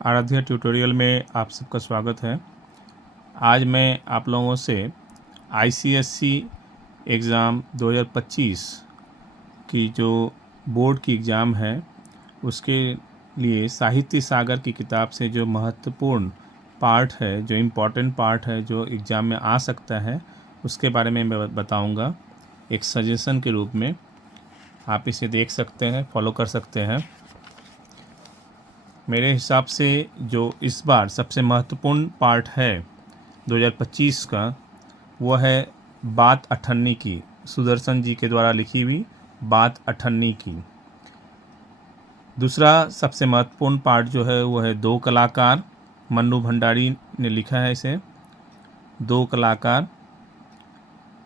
Aaradhya tutorial में आप सबका स्वागत है। आज मैं आप लोगों से आईसीएसई एग्ज़ाम 2025 की जो बोर्ड की एग्ज़ाम है उसके लिए साहित्य सागर की किताब से जो महत्वपूर्ण पार्ट है, जो इम्पोर्टेंट पार्ट है, जो एग्ज़ाम में आ सकता है, उसके बारे में मैं बताऊंगा एक सजेशन के रूप में। आप इसे देख सकते हैं, फॉलो कर सकते हैं। मेरे हिसाब से जो इस बार सबसे महत्वपूर्ण पार्ट है 2025 का, वो है बात अठन्नी की, सुदर्शन जी के द्वारा लिखी हुई बात अठन्नी की। दूसरा सबसे महत्वपूर्ण पार्ट जो है वो है दो कलाकार, मन्नू भंडारी ने लिखा है इसे, दो कलाकार।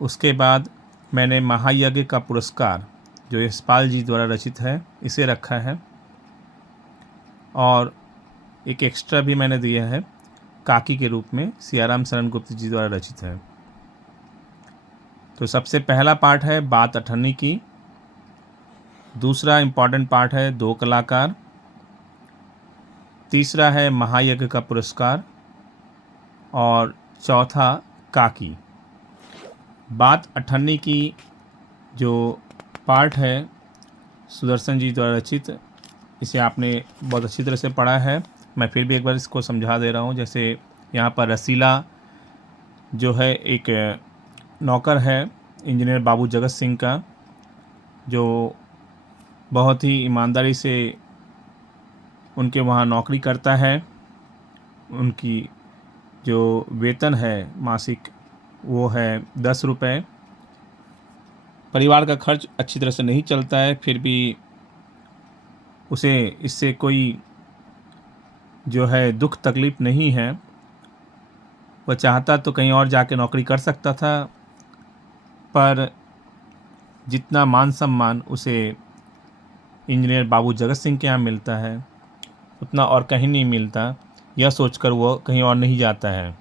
उसके बाद मैंने महायज्ञ का पुरस्कार जो यशपाल जी द्वारा रचित है इसे रखा है, और एक एक्स्ट्रा भी मैंने दिया है काकी के रूप में, सियाराम शरण गुप्त जी द्वारा रचित है। तो सबसे पहला पार्ट है बात अठन्नी की, दूसरा इम्पॉर्टेंट पार्ट है दो कलाकार, तीसरा है महायज्ञ का पुरस्कार, और चौथा काकी। बात अठन्नी की जो पार्ट है सुदर्शन जी द्वारा रचित, इसे आपने बहुत अच्छी तरह से पढ़ा है। मैं फिर भी एक बार इसको समझा दे रहा हूँ। जैसे यहाँ पर रसीला जो है एक नौकर है इंजीनियर बाबू जगत सिंह का, जो बहुत ही ईमानदारी से उनके वहाँ नौकरी करता है। उनकी जो वेतन है मासिक वो है 10 रुपये। परिवार का खर्च अच्छी तरह से नहीं चलता है, फिर भी उसे इससे कोई जो है दुख तकलीफ़ नहीं है। वह चाहता तो कहीं और जाके नौकरी कर सकता था, पर जितना मान सम्मान उसे इंजीनियर बाबू जगत सिंह के यहाँ मिलता है उतना और कहीं नहीं मिलता, यह सोचकर वो कहीं और नहीं जाता है।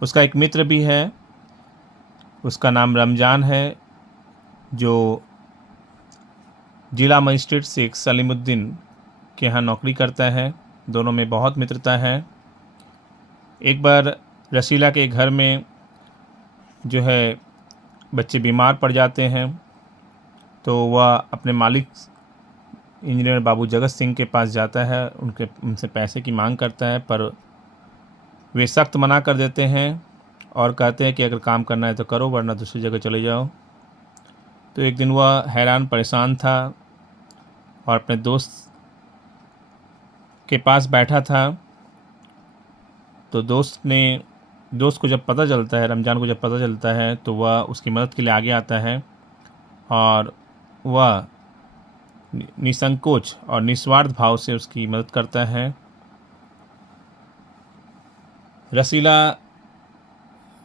उसका एक मित्र भी है, उसका नाम रमज़ान है, जो जिला मजिस्ट्रेट शेख सलीमुद्दीन के यहाँ नौकरी करता है। दोनों में बहुत मित्रता है। एक बार रसीला के घर में जो है बच्चे बीमार पड़ जाते हैं, तो वह अपने मालिक इंजीनियर बाबू जगत सिंह के पास जाता है, उनसे पैसे की मांग करता है, पर वे सख्त मना कर देते हैं और कहते हैं कि अगर काम करना है तो करो, वरना दूसरी जगह चले जाओ। तो एक दिन वह हैरान परेशान था और अपने दोस्त के पास बैठा था। तो दोस्त को जब पता चलता है, रमज़ान को जब पता चलता है, तो वह उसकी मदद के लिए आगे आता है और वह निसंकोच और निस्वार्थ भाव से उसकी मदद करता है। रसीला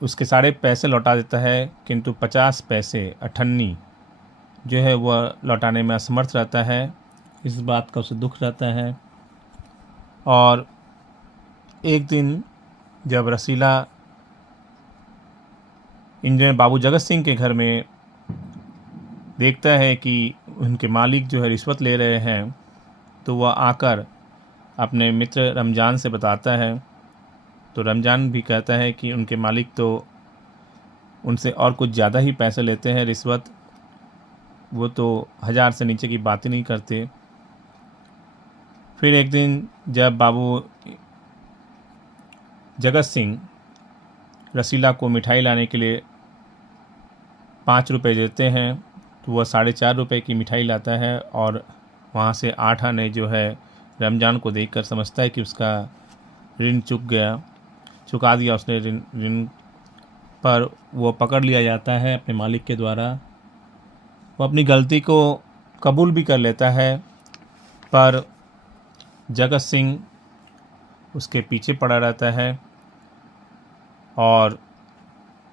उसके सारे पैसे लौटा देता है, किंतु 50 पैसे अठन्नी जो है वह लौटाने में असमर्थ रहता है। इस बात का उसे दुख रहता है। और एक दिन जब रसीला इंजीनियर बाबू जगत सिंह के घर में देखता है कि उनके मालिक जो है रिश्वत ले रहे हैं, तो वह आकर अपने मित्र रमज़ान से बताता है। तो रमज़ान भी कहता है कि उनके मालिक तो उनसे और कुछ ज़्यादा ही पैसे लेते हैं रिश्वत, वो तो 1000 से नीचे की बात ही नहीं करते। फिर एक दिन जब बाबू जगत सिंह रसीला को मिठाई लाने के लिए 5 रुपये देते हैं, तो वह 4.5 रुपये की मिठाई लाता है, और वहाँ से 8 आने जो है रमज़ान को देखकर समझता है कि उसका ऋण चुका दिया उसने ऋण पर वो पकड़ लिया जाता है अपने मालिक के द्वारा। वो अपनी गलती को कबूल भी कर लेता है, पर जगत सिंह उसके पीछे पड़ा रहता है और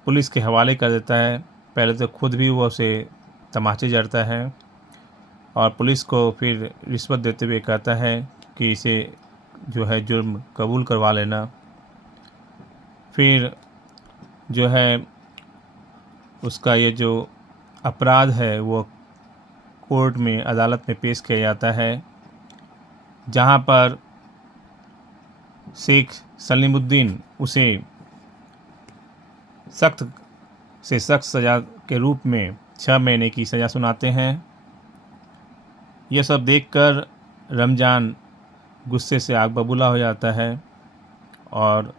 पुलिस के हवाले कर देता है। पहले तो खुद भी वो उसे तमाचे जड़ता है और पुलिस को फिर रिश्वत देते हुए कहता है कि इसे जो है जुर्म कबूल करवा लेना। फिर जो है उसका ये जो अपराध है वो कोर्ट में, अदालत में पेश किया जाता है, जहाँ पर शेख सलीमुद्दीन उसे सख्त से सख्त सज़ा के रूप में 6 महीने की सज़ा सुनाते हैं। यह सब देखकर रमज़ान गुस्से से आग बबूला हो जाता है और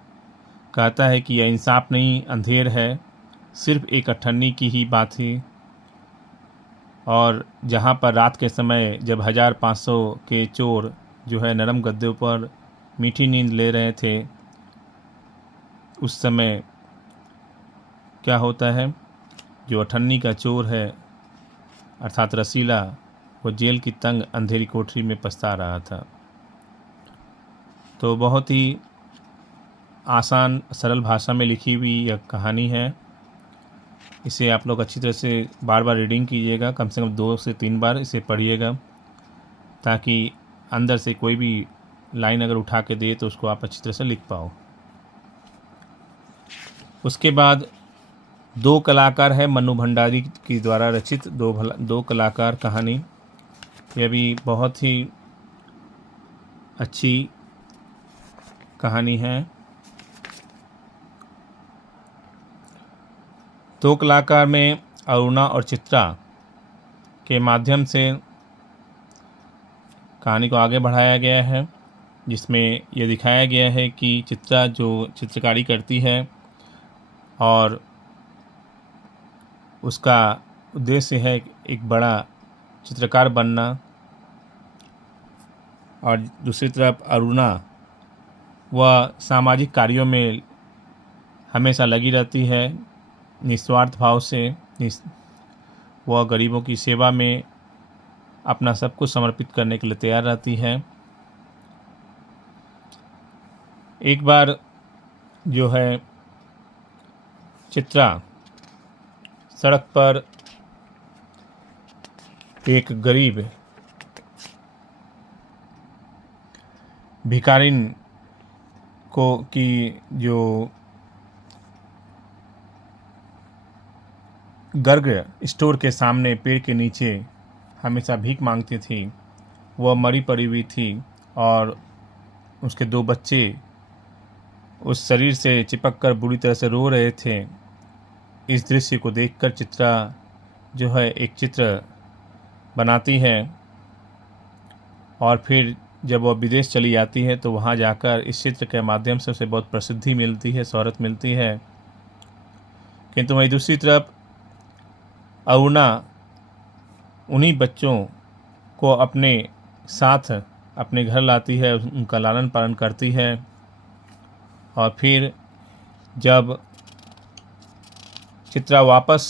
कहता है कि यह इंसाफ नहीं, अंधेर है, सिर्फ़ एक अठन्नी की ही बात थी। और जहाँ पर रात के समय जब 1500 के चोर जो है नरम गद्दों पर मीठी नींद ले रहे थे, उस समय क्या होता है, जो अठन्नी का चोर है अर्थात रसीला, वो जेल की तंग अंधेरी कोठरी में पछता रहा था। तो बहुत ही आसान सरल भाषा में लिखी हुई यह कहानी है। इसे आप लोग अच्छी तरह से बार बार रीडिंग कीजिएगा, कम से कम 2 से 3 बार इसे पढ़िएगा, ताकि अंदर से कोई भी लाइन अगर उठा के दे तो उसको आप अच्छी तरह से लिख पाओ। उसके बाद 2 कलाकार है, मन्नू भंडारी की द्वारा रचित 2 कलाकार कहानी। यह भी बहुत ही अच्छी कहानी है। 2 कलाकार में अरुणा और चित्रा के माध्यम से कहानी को आगे बढ़ाया गया है, जिसमें यह दिखाया गया है कि चित्रा जो चित्रकारी करती है और उसका उद्देश्य है एक बड़ा चित्रकार बनना, और दूसरी तरफ अरुणा वह सामाजिक कार्यों में हमेशा लगी रहती है, निस्वार्थ भाव से वह गरीबों की सेवा में अपना सब कुछ समर्पित करने के लिए तैयार रहती है। एक बार जो है चित्रा सड़क पर एक गरीब भिखारिन को की जो गर्ग स्टोर के सामने पेड़ के नीचे हमेशा भीख मांगती थी, वह मरी पड़ी हुई थी और उसके 2 बच्चे उस शरीर से चिपक कर बुरी तरह से रो रहे थे। इस दृश्य को देखकर चित्रा जो है एक चित्र बनाती है और फिर जब वह विदेश चली जाती है तो वहाँ जाकर इस चित्र के माध्यम से उसे बहुत प्रसिद्धि मिलती है, शोहरत मिलती है। किंतु वहीं दूसरी तरफ अरुणा उन्हीं बच्चों को अपने साथ अपने घर लाती है, उनका लालन पालन करती है, और फिर जब चित्रा वापस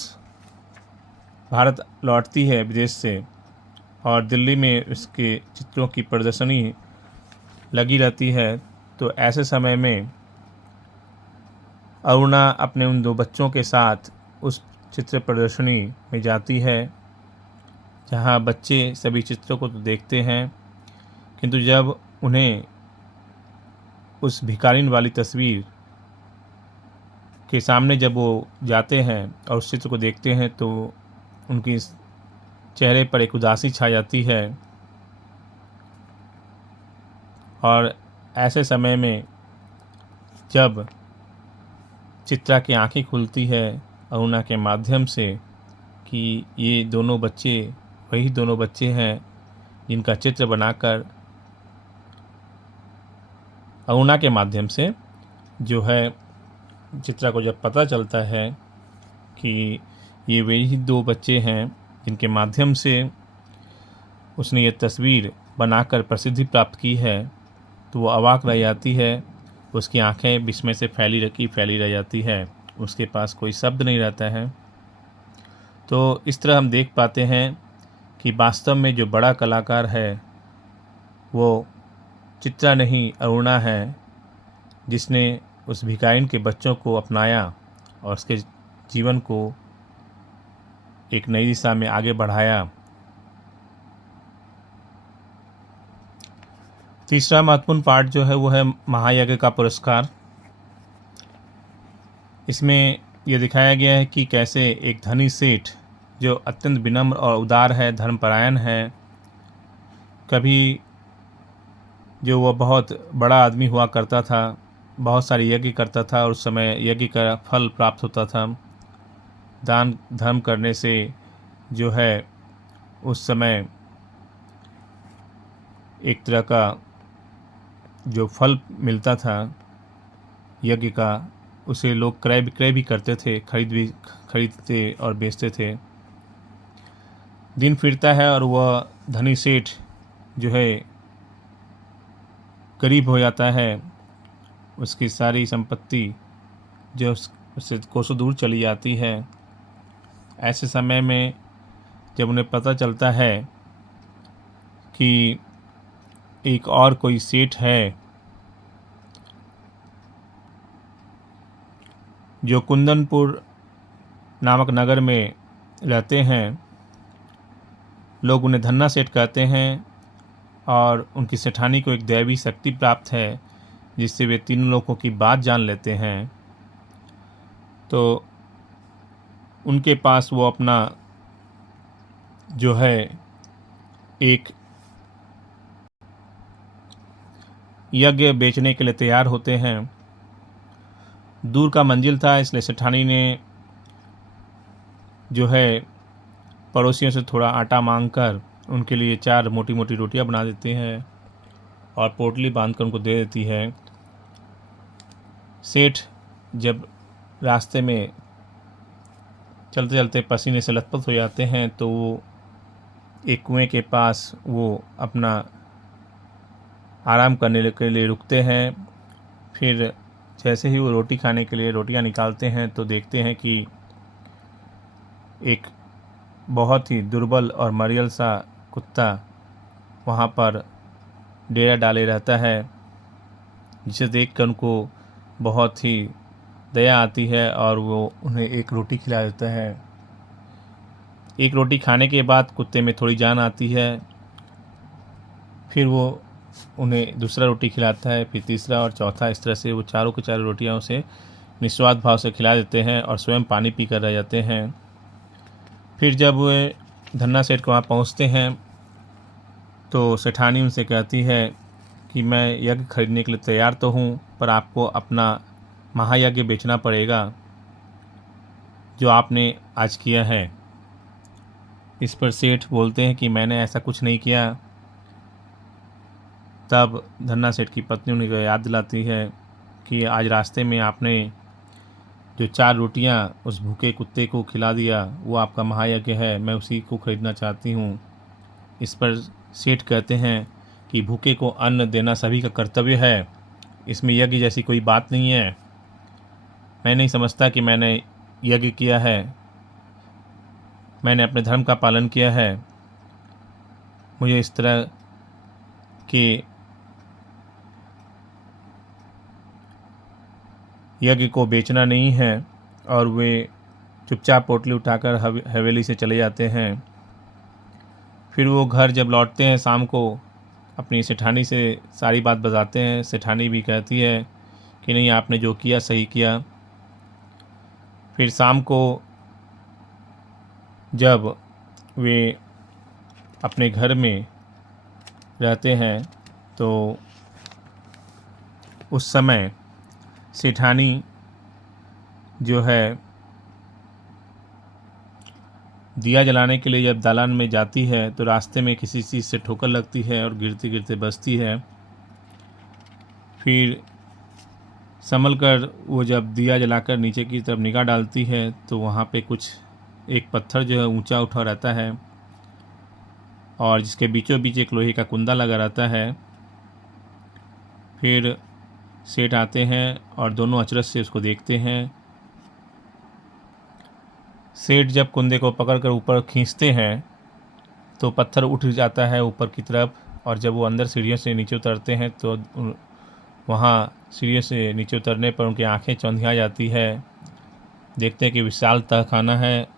भारत लौटती है विदेश से और दिल्ली में उसके चित्रों की प्रदर्शनी लगी रहती है, तो ऐसे समय में अरुणा अपने उन 2 बच्चों के साथ उस चित्र प्रदर्शनी में जाती है, जहाँ बच्चे सभी चित्रों को तो देखते हैं, किंतु जब उन्हें उस भिखारिन वाली तस्वीर के सामने जब वो जाते हैं और उस चित्र को देखते हैं तो उनकी चेहरे पर एक उदासी छा जाती है। और ऐसे समय में जब चित्रा की आंखें खुलती है अरुणा के माध्यम से कि ये दोनों बच्चे वही दोनों बच्चे हैं जिनका चित्र बनाकर अरुणा के माध्यम से जो है चित्रा को जब पता चलता है कि ये वही 2 बच्चे हैं जिनके माध्यम से उसने ये तस्वीर बनाकर प्रसिद्धि प्राप्त की है, तो वो अवाक रह जाती है। उसकी आंखें विस्मय से फैली रह जाती है, उसके पास कोई शब्द नहीं रहता है। तो इस तरह हम देख पाते हैं कि वास्तव में जो बड़ा कलाकार है वो चित्रा नहीं अरुणा है, जिसने उस भिखारिन के बच्चों को अपनाया और उसके जीवन को एक नई दिशा में आगे बढ़ाया। तीसरा महत्वपूर्ण पार्ट जो है वो है महायज्ञ का पुरस्कार। इसमें यह दिखाया गया है कि कैसे एक धनी सेठ जो अत्यंत विनम्र और उदार है, धर्मपरायण है, कभी जो वह बहुत बड़ा आदमी हुआ करता था, बहुत सारे यज्ञ करता था और उस समय यज्ञ का फल प्राप्त होता था। दान धर्म करने से जो है उस समय एक तरह का जो फल मिलता था यज्ञ का, उसे लोग क्रय विक्रय भी करते थे, खरीदते और बेचते थे। दिन फिरता है और वह धनी सेठ जो है गरीब हो जाता है। उसकी सारी संपत्ति जो उससे कोसों दूर चली जाती है। ऐसे समय में जब उन्हें पता चलता है कि एक और कोई सेठ है जो कुंदनपुर नामक नगर में रहते हैं, लोग उन्हें धन्ना सेठ कहते हैं और उनकी सेठानी को एक दैवी शक्ति प्राप्त है जिससे वे तीनों लोगों की बात जान लेते हैं। तो उनके पास वो अपना जो है एक यज्ञ बेचने के लिए तैयार होते हैं। दूर का मंजिल था, इसलिए सेठानी ने जो है पड़ोसियों से थोड़ा आटा मांगकर उनके लिए 4 मोटी मोटी रोटियां बना देते हैं और पोटली बांधकर उनको दे देती है। सेठ जब रास्ते में चलते चलते पसीने से लथपथ हो जाते हैं तो वो एक कुएं के पास वो अपना आराम करने के लिए रुकते हैं। फिर जैसे ही वो रोटी खाने के लिए रोटियां निकालते हैं तो देखते हैं कि एक बहुत ही दुर्बल और मरियल सा कुत्ता वहाँ पर डेरा डाले रहता है, जिसे देखकर उनको बहुत ही दया आती है और वो उन्हें एक रोटी खिला देता है। एक रोटी खाने के बाद कुत्ते में थोड़ी जान आती है। फिर वो उन्हें दूसरा रोटी खिलाता है, फिर तीसरा और चौथा। इस तरह से वो चारों की चारों रोटियां उसे निस्वार्थ भाव से खिला देते हैं और स्वयं पानी पी कर रह जाते हैं। फिर जब वे धन्ना सेठ के वहाँ पहुँचते हैं तो सेठानी उनसे कहती है कि मैं यज्ञ खरीदने के लिए तैयार तो हूँ, पर आपको अपना महायज्ञ बेचना पड़ेगा जो आपने आज किया है। इस पर सेठ बोलते हैं कि मैंने ऐसा कुछ नहीं किया। तब धन्ना सेठ की पत्नी उन्हें याद दिलाती है कि आज रास्ते में आपने जो 4 रोटियां उस भूखे कुत्ते को खिला दिया वो आपका महायज्ञ है, मैं उसी को खरीदना चाहती हूँ। इस पर सेठ कहते हैं कि भूखे को अन्न देना सभी का कर्तव्य है, इसमें यज्ञ जैसी कोई बात नहीं है। मैं नहीं समझता कि मैंने यज्ञ किया है, मैंने अपने धर्म का पालन किया है। मुझे इस तरह के यज्ञ को बेचना नहीं है। और वे चुपचाप पोटली उठाकर हवेली से चले जाते हैं। फिर वो घर जब लौटते हैं शाम को अपनी सेठानी से सारी बात बताते हैं। सेठानी भी कहती है कि नहीं, आपने जो किया सही किया। फिर शाम को जब वे अपने घर में रहते हैं तो उस समय सेठानी जो है दिया जलाने के लिए जब दालान में जाती है तो रास्ते में किसी चीज़ से ठोकर लगती है और गिरते गिरते बचती है। फिर संभल कर वो जब दिया जलाकर नीचे की तरफ निगाह डालती है तो वहाँ पे कुछ एक पत्थर जो है ऊंचा उठा रहता है और जिसके बीचों बीच एक लोहे का कुंदा लगा रहता है। फिर सेठ आते हैं और दोनों अचरज से उसको देखते हैं। सेठ जब कुंदे को पकड़कर ऊपर खींचते हैं तो पत्थर उठ जाता है ऊपर की तरफ, और जब वो अंदर सीढ़ियों से नीचे उतरते हैं तो वहाँ सीढ़ियों से नीचे उतरने पर उनकी आंखें चौंधिया जाती है। देखते हैं कि विशाल तहखाना है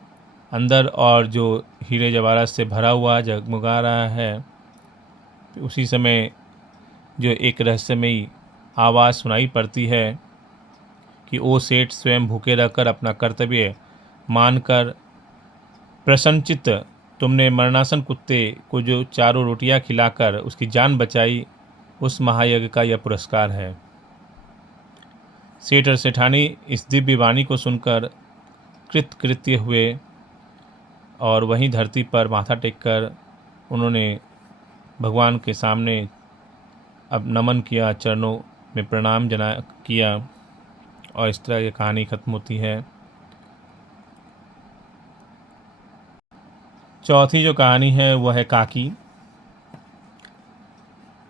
अंदर और जो हीरे जवाहरात से भरा हुआ जगमगा रहा है। उसी समय जो एक रहस्यमयी आवाज़ सुनाई पड़ती है कि ओ सेठ स्वयं भूखे रहकर अपना कर्तव्य मानकर प्रसन्नचित्त तुमने मरणासन कुत्ते को जो 4 रोटियां खिलाकर उसकी जान बचाई, उस महायज्ञ का यह पुरस्कार है। सेठ और सेठानी इस दिव्य वाणी को सुनकर कृतकृत्य हुए और वहीं धरती पर माथा टेककर उन्होंने भगवान के सामने अब नमन किया, चरणों में प्रणाम किया और इस तरह ये कहानी ख़त्म होती है। चौथी जो कहानी है वह है काकी।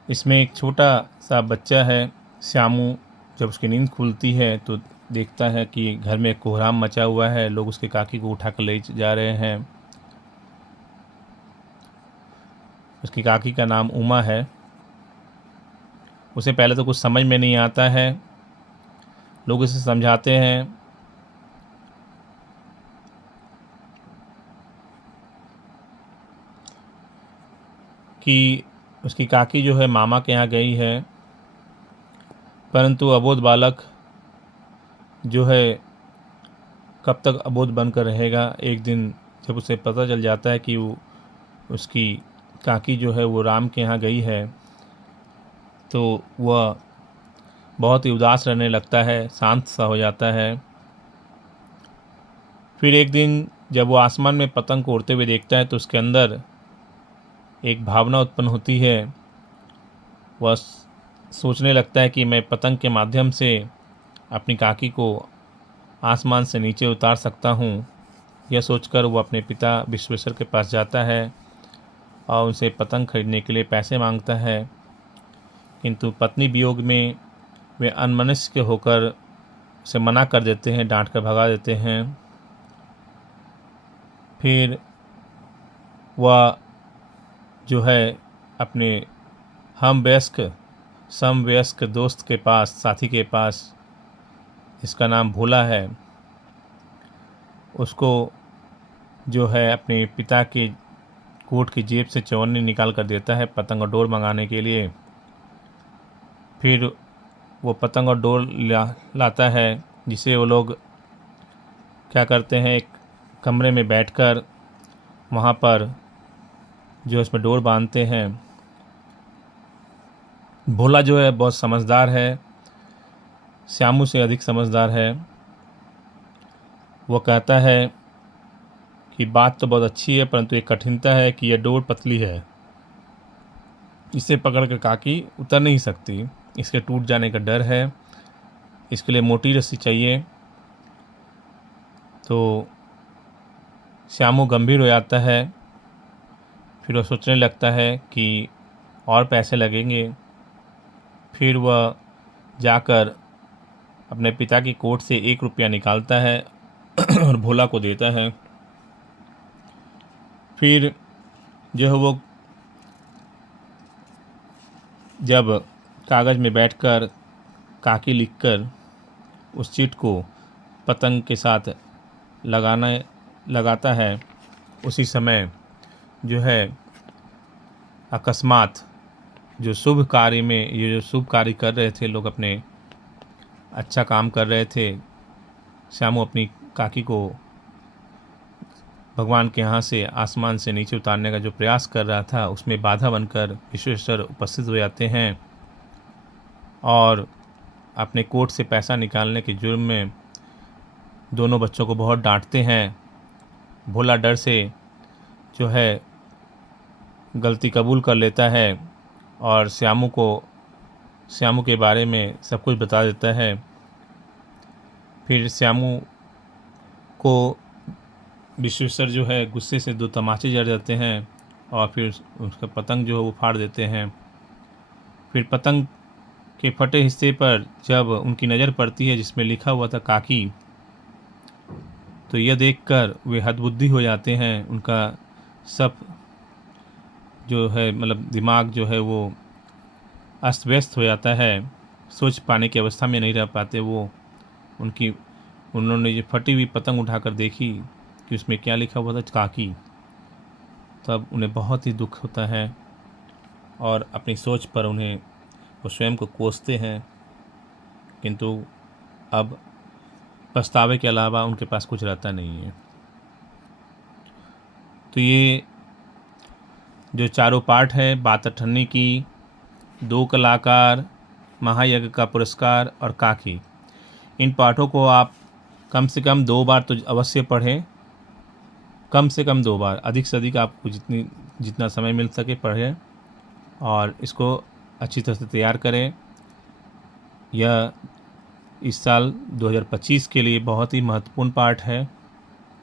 इसमें एक छोटा सा बच्चा है श्यामू, जब उसकी नींद खुलती है तो देखता है कि घर में कोहराम मचा हुआ है, लोग उसके काकी को उठाकर ले जा रहे हैं। उसकी काकी का नाम उमा है। उसे पहले तो कुछ समझ में नहीं आता है, लोग उसे समझाते हैं कि उसकी काकी जो है मामा के यहाँ गई है, परंतु अबोध बालक जो है कब तक अबोध बनकर रहेगा। एक दिन जब उसे पता चल जाता है कि उसकी काकी जो है वो राम के यहाँ गई है, तो वह बहुत ही उदास रहने लगता है, शांत सा हो जाता है। फिर एक दिन जब वो आसमान में पतंग को उड़ते हुए देखता है तो उसके अंदर एक भावना उत्पन्न होती है। वह सोचने लगता है कि मैं पतंग के माध्यम से अपनी काकी को आसमान से नीचे उतार सकता हूँ। यह सोचकर वो अपने पिता विश्वेश्वर के पास जाता है और उनसे पतंग खरीदने के लिए पैसे मांगता है, किंतु पत्नी वियोग में वे अनमनस्क होकर उसे मना कर देते हैं, डांट कर भगा देते हैं। फिर वह जो है अपने समवयस्क दोस्त के पास, साथी के पास, जिसका नाम भोला है, उसको जो है अपने पिता के कोट की जेब से चवन्नी निकाल कर देता है पतंग और डोर मंगाने के लिए। फिर वो पतंग और डोर लाता है, जिसे वो लोग क्या करते हैं, एक कमरे में बैठकर वहाँ पर जो इसमें डोर बांधते हैं। भोला जो है बहुत समझदार है, श्यामू से अधिक समझदार है। वो कहता है कि बात तो बहुत अच्छी है, परंतु एक कठिनता है कि यह डोर पतली है, इसे पकड़कर काकी उतर नहीं सकती, इसके टूट जाने का डर है, इसके लिए मोटी रस्सी चाहिए। तो श्यामू गंभीर हो जाता है। फिर वह सोचने लगता है कि और पैसे लगेंगे। फिर वह जाकर अपने पिता की कोट से 1 रुपया निकालता है और भोला को देता है। फिर जो है वो जब कागज़ में बैठकर काकी लिखकर उस चिट को पतंग के साथ लगाता है, उसी समय जो है अकस्मात जो शुभ कार्य में, ये जो शुभ कार्य कर रहे थे लोग, अपने अच्छा काम कर रहे थे, श्यामू अपनी काकी को भगवान के यहाँ से आसमान से नीचे उतारने का जो प्रयास कर रहा था, उसमें बाधा बनकर विश्वेश्वर उपस्थित हो जाते हैं और अपने कोट से पैसा निकालने के जुर्म में दोनों बच्चों को बहुत डांटते हैं। भोला डर से जो है गलती कबूल कर लेता है और श्यामू के बारे में सब कुछ बता देता है। फिर श्यामू को विश्वेश्वर जो है गुस्से से 2 तमाचे जड़ जाते हैं और फिर उसका पतंग जो है वो फाड़ देते हैं। फिर पतंग के फटे हिस्से पर जब उनकी नज़र पड़ती है जिसमें लिखा हुआ था काकी, तो यह देखकर वे हतबुद्धि हो जाते हैं। उनका सब जो है मतलब दिमाग जो है वो अस्त व्यस्त हो जाता है, सोच पाने की अवस्था में नहीं रह पाते वो। उन्होंने ये फटी हुई पतंग उठाकर देखी कि उसमें क्या लिखा हुआ था, काकी। तब उन्हें बहुत ही दुख होता है और अपनी सोच पर उन्हें वो स्वयं को कोसते हैं, किंतु अब पछतावे के अलावा उनके पास कुछ रहता नहीं है। तो ये जो चारों पार्ट है बात अठन्नी की, दो कलाकार, महायज्ञ का पुरस्कार और काकी। इन पाठों को आप कम से कम 2 बार तो अवश्य पढ़ें, कम से कम 2 बार, अधिक से अधिक आपको जितना समय मिल सके पढ़ें और इसको अच्छी तरह से तैयार करें। यह इस साल 2025 के लिए बहुत ही महत्वपूर्ण पाठ है,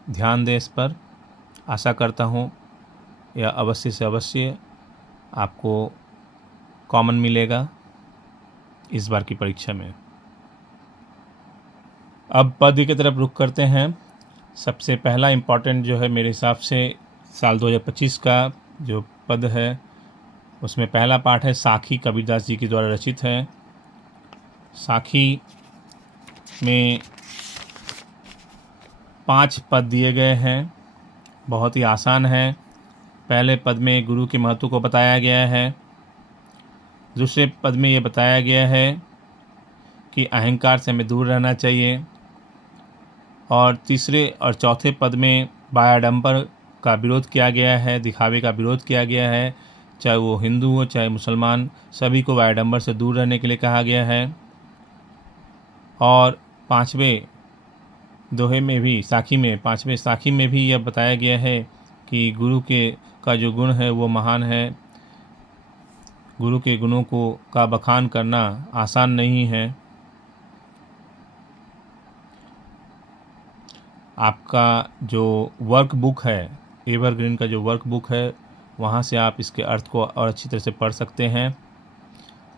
ध्यान दें इस पर। आशा करता हूँ यह अवश्य से अवश्य आपको कॉमन मिलेगा इस बार की परीक्षा में। अब पद्य की तरफ रुख करते हैं। सबसे पहला इम्पॉर्टेंट जो है मेरे हिसाब से साल 2025 का जो पद है उसमें पहला पाठ है साखी, कबीरदास जी के द्वारा रचित है। साखी में 5 पद दिए गए हैं, बहुत ही आसान है। पहले पद में गुरु के महत्व को बताया गया है। दूसरे पद में ये बताया गया है कि अहंकार से हमें दूर रहना चाहिए। और तीसरे और चौथे पद में बायाडंबर का विरोध किया गया है, दिखावे का विरोध किया गया है। चाहे वो हिंदू हो चाहे मुसलमान, सभी को बायाडंबर से दूर रहने के लिए कहा गया है। और पाँचवें दोहे में भी, पाँचवें साखी में भी यह बताया गया है कि गुरु का जो गुण है वो महान है। गुरु के गुणों का बखान करना आसान नहीं है। आपका जो वर्क बुक है, एवरग्रीन का जो वर्क बुक है, वहाँ से आप इसके अर्थ को और अच्छी तरह से पढ़ सकते हैं।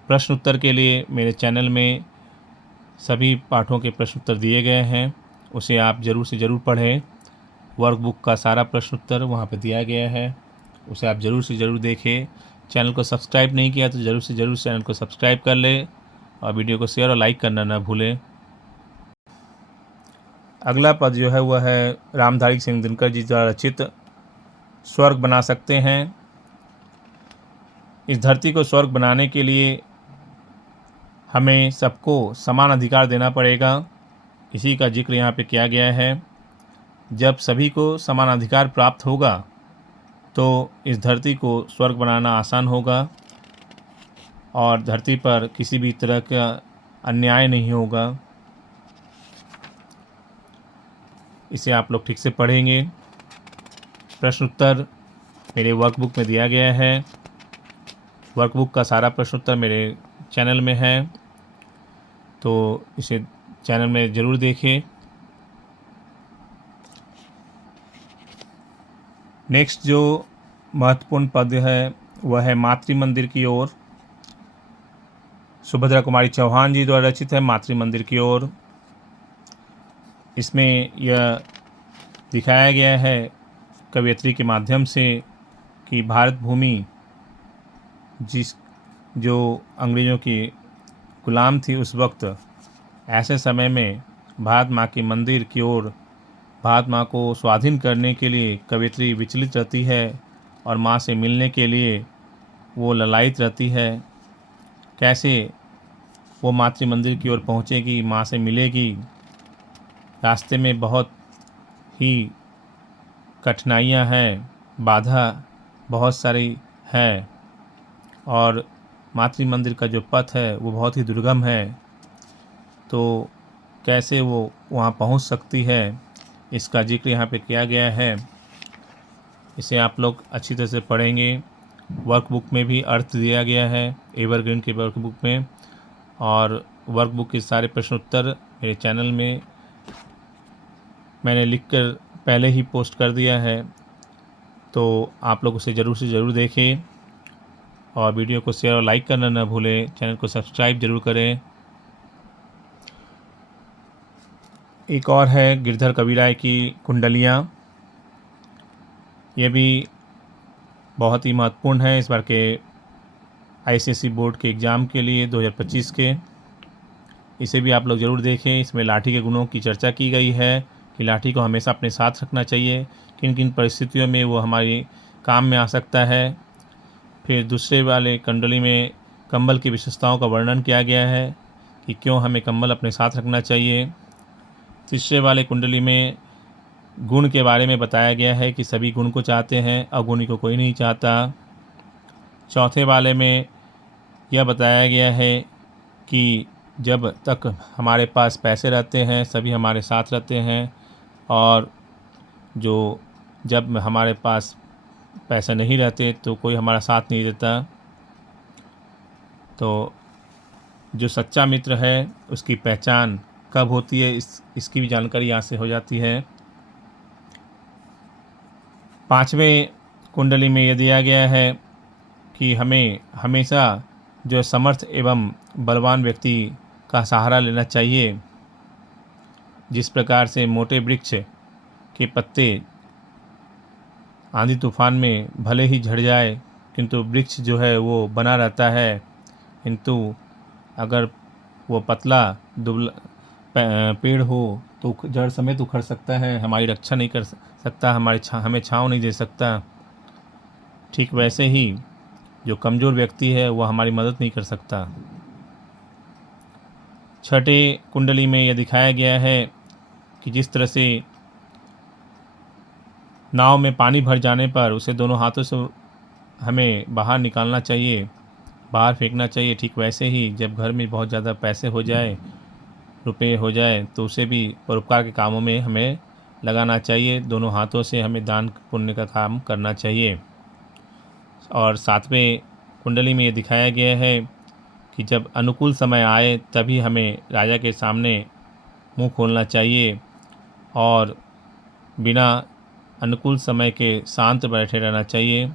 प्रश्न उत्तर के लिए मेरे चैनल में सभी पाठों के प्रश्न उत्तर दिए गए हैं, उसे आप ज़रूर से ज़रूर पढ़ें। वर्क बुक का सारा प्रश्न उत्तर वहाँ पर दिया गया है, उसे आप ज़रूर से ज़रूर देखें। चैनल को सब्सक्राइब नहीं किया तो ज़रूर से ज़रूर चैनल को सब्सक्राइब कर लें और वीडियो को शेयर और लाइक करना ना भूलें। अगला पद जो है वह है रामधारी सिंह दिनकर जी द्वारा रचित स्वर्ग बना सकते हैं। इस धरती को स्वर्ग बनाने के लिए हमें सबको समान अधिकार देना पड़ेगा, इसी का जिक्र यहाँ पे किया गया है। जब सभी को समान अधिकार प्राप्त होगा तो इस धरती को स्वर्ग बनाना आसान होगा और धरती पर किसी भी तरह का अन्याय नहीं होगा। इसे आप लोग ठीक से पढ़ेंगे। प्रश्न उत्तर मेरे वर्कबुक में दिया गया है। वर्कबुक का सारा प्रश्न उत्तर मेरे चैनल में है, तो इसे चैनल में ज़रूर देखें। नेक्स्ट जो महत्वपूर्ण पद है वह है मातृ मंदिर की ओर। सुभद्रा कुमारी चौहान जी द्वारा रचित है मातृ मंदिर की ओर। इसमें यह दिखाया गया है कवयित्री के माध्यम से कि भारत भूमि जो अंग्रेज़ों की गुलाम थी उस वक्त, ऐसे समय में भारत माँ के मंदिर की ओर, भारत माँ को स्वाधीन करने के लिए कवयित्री विचलित रहती है और माँ से मिलने के लिए वो ललायित रहती है। कैसे वो मातृ मंदिर की ओर पहुँचेगी, माँ से मिलेगी। रास्ते में बहुत ही कठिनाइयाँ हैं, बाधा बहुत सारी है और मातृ मंदिर का जो पथ है वो बहुत ही दुर्गम है। तो कैसे वो वहाँ पहुँच सकती है, इसका जिक्र यहाँ पे किया गया है। इसे आप लोग अच्छी तरह से पढ़ेंगे। वर्कबुक में भी अर्थ दिया गया है, एवरग्रीन के वर्कबुक में, और वर्कबुक के सारे प्रश्न उत्तर मेरे चैनल में मैंने लिखकर पहले ही पोस्ट कर दिया है, तो आप लोग उसे ज़रूर से ज़रूर देखें और वीडियो को शेयर और लाइक करना न भूलें। चैनल को सब्सक्राइब ज़रूर करें। एक और है गिरधर कविराय की कुंडलियाँ। ये भी बहुत ही महत्वपूर्ण है इस बार के आईसीएसई बोर्ड के एग्ज़ाम के लिए 2025 के। इसे भी आप लोग ज़रूर देखें। इसमें लाठी के गुणों की चर्चा की गई है कि लाठी को हमेशा अपने साथ रखना चाहिए, किन किन परिस्थितियों में वो हमारे काम में आ सकता है। फिर दूसरे वाले कुंडली में कंबल की विशेषताओं का वर्णन किया गया है कि क्यों हमें कंबल अपने साथ रखना चाहिए। तीसरे वाले कुंडली में गुण के बारे में बताया गया है कि सभी गुण को चाहते हैं, अवगुणी को कोई नहीं चाहता। चौथे वाले में यह बताया गया है कि जब तक हमारे पास पैसे रहते हैं सभी हमारे साथ रहते हैं, और जब हमारे पास पैसे नहीं रहते तो कोई हमारा साथ नहीं देता। तो जो सच्चा मित्र है उसकी पहचान कब होती है इसकी भी जानकारी यहाँ से हो जाती है। 5वें कुंडली में यह दिया गया है कि हमें हमेशा जो समर्थ एवं बलवान व्यक्ति का सहारा लेना चाहिए। जिस प्रकार से मोटे वृक्ष के पत्ते आंधी तूफान में भले ही झड़ जाए किंतु वृक्ष जो है वो बना रहता है, किंतु अगर वो पतला दुबला पेड़ हो तो जड़ समेत उखड़ सकता है, हमारी रक्षा नहीं कर सकता, हमें छांव नहीं दे सकता। ठीक वैसे ही जो कमज़ोर व्यक्ति है वह हमारी मदद नहीं कर सकता। 6ठे कुंडली में यह दिखाया गया है कि जिस तरह से नाव में पानी भर जाने पर उसे दोनों हाथों से हमें बाहर निकालना चाहिए, बाहर फेंकना चाहिए, ठीक वैसे ही जब घर में बहुत ज़्यादा पैसे हो जाए, रुपए हो जाए, तो उसे भी परोपकार के कामों में हमें लगाना चाहिए। दोनों हाथों से हमें दान पुण्य का काम करना चाहिए। और 7वें कुंडली में ये दिखाया गया है कि जब अनुकूल समय आए तभी हमें राजा के सामने मुंह खोलना चाहिए और बिना अनुकूल समय के शांत बैठे रहना चाहिए।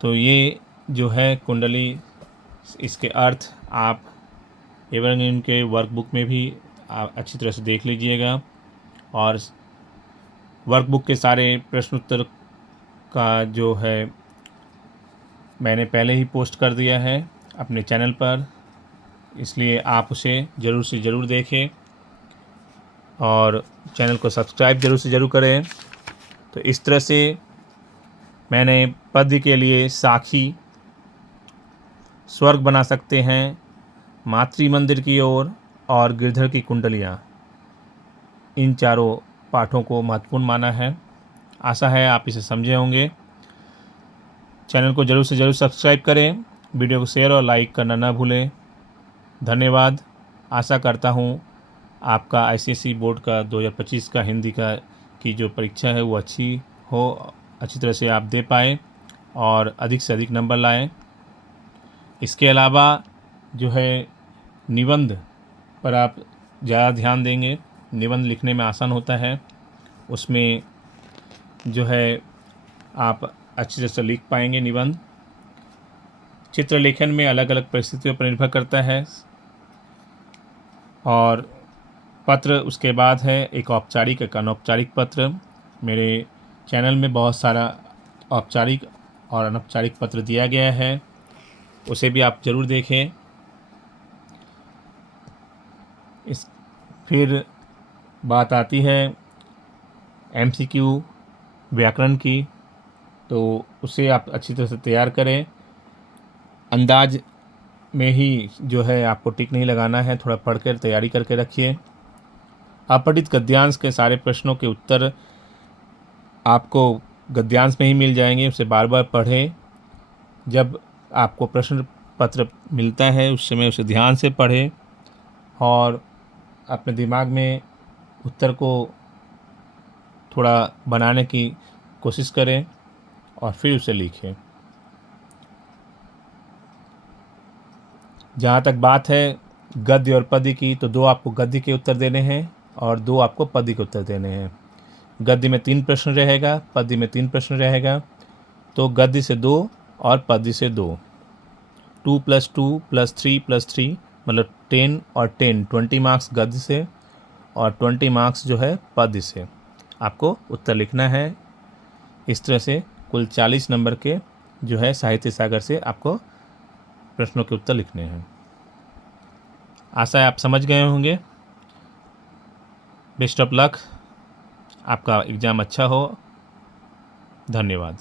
तो ये जो है कुंडली, इसके अर्थ आप एवं इनके वर्कबुक में भी आप अच्छी तरह से देख लीजिएगा। और वर्कबुक के सारे प्रश्न उत्तर का जो है मैंने पहले ही पोस्ट कर दिया है अपने चैनल पर, इसलिए आप उसे ज़रूर से ज़रूर देखें और चैनल को सब्सक्राइब ज़रूर से ज़रूर करें। तो इस तरह से मैंने पद्य के लिए साखी, स्वर्ग बना सकते हैं, मातृ मंदिर की ओर और गिरधर की कुंडलियाँ, इन चारों पाठों को महत्वपूर्ण माना है। आशा है आप इसे समझे होंगे। चैनल को ज़रूर से ज़रूर सब्सक्राइब करें, वीडियो को शेयर और लाइक करना ना भूलें। धन्यवाद। आशा करता हूँ आपका ICSE बोर्ड का 2025 का हिंदी की जो परीक्षा है वो अच्छी हो, अच्छी तरह से आप दे पाएँ और अधिक से अधिक नंबर लाएँ। इसके अलावा जो है निबंध पर आप ज़्यादा ध्यान देंगे, निबंध लिखने में आसान होता है, उसमें जो है आप अच्छी तरह से लिख पाएंगे निबंध। चित्र लेखन में अलग अलग परिस्थितियों पर निर्भर करता है। और पत्र उसके बाद है एक औपचारिक एक अनौपचारिक पत्र। मेरे चैनल में बहुत सारा औपचारिक और अनौपचारिक पत्र दिया गया है, उसे भी आप ज़रूर देखें। फिर बात आती है MCQ व्याकरण की, तो उसे आप अच्छी तरह से तैयार करें। अंदाज में ही जो है आपको टिक नहीं लगाना है, थोड़ा पढ़कर तैयारी करके रखिए। अपठित गद्यांश के सारे प्रश्नों के उत्तर आपको गद्यांश में ही मिल जाएंगे, उसे बार बार पढ़ें। जब आपको प्रश्न पत्र मिलता है उस समय उसे ध्यान से पढ़ें और अपने दिमाग में उत्तर को थोड़ा बनाने की कोशिश करें और फिर उसे लिखें। जहाँ तक बात है गद्य और पद्य की, तो 2 आपको गद्य के उत्तर देने हैं और 2 आपको पद्य के उत्तर देने हैं। गद्य में 3 प्रश्न रहेगा, पद्य में 3 प्रश्न रहेगा। तो गद्य से 2 और पद्य से 2, 2 + 2 + 3 + 3 मतलब 10 और 10, 20 मार्क्स गद्य से और 20 मार्क्स जो है पद्य से आपको उत्तर लिखना है। इस तरह से कुल 40 नंबर के जो है साहित्य सागर से आपको प्रश्नों के उत्तर लिखने हैं। आशा है आप समझ गए होंगे। बेस्ट ऑफ लक, आपका एग्ज़ाम अच्छा हो। धन्यवाद।